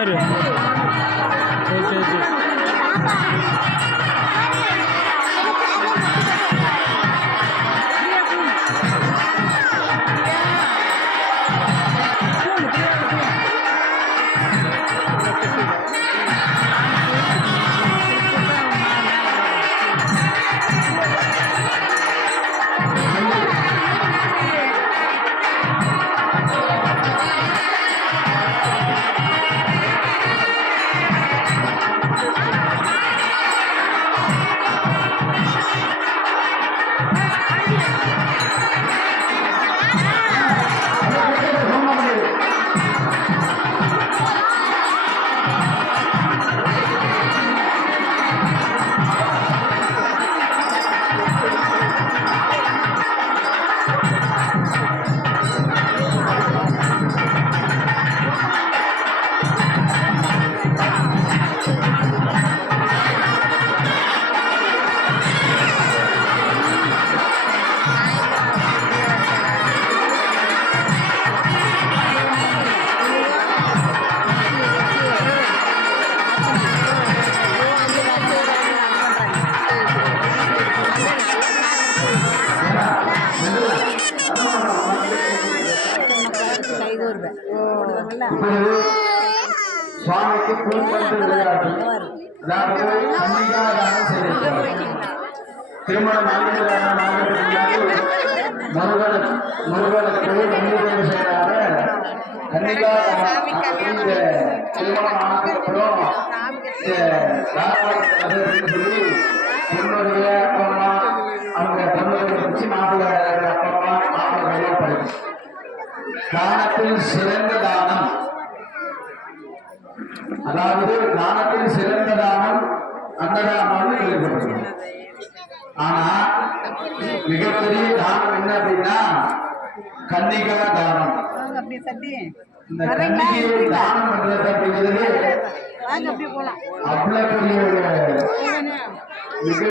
யாரு? சரி சரி சரி. சுவாமிக்கு பூப்பந்து விளையாட்டு திருமணம் முருகனுக்கு நன்றிகள் செய்யறாங்க. கன்னிகா திருமணம் ஆனதுக்கப்புறம் சொல்லி என்னுடைய அப்பா அம்மா அவங்க தமிழக வச்சு மாப்பிள்ளை அப்பா அம்மா மாப்பிள்ளை படிக்கும். தானத்தில் சிறந்த தானம், அதாவது தானத்தில் சிறந்த தானம் அன்னதானம் கேள்விப்பட்டிருக்கோம். ஆனா மிகப்பெரிய தானம் என்ன அப்படின்னா கன்னிகா தானம். இந்த கன்னிகை தானம் பண்றது அப்படிங்கிறது அவ்வளவு பெரிய ஒரு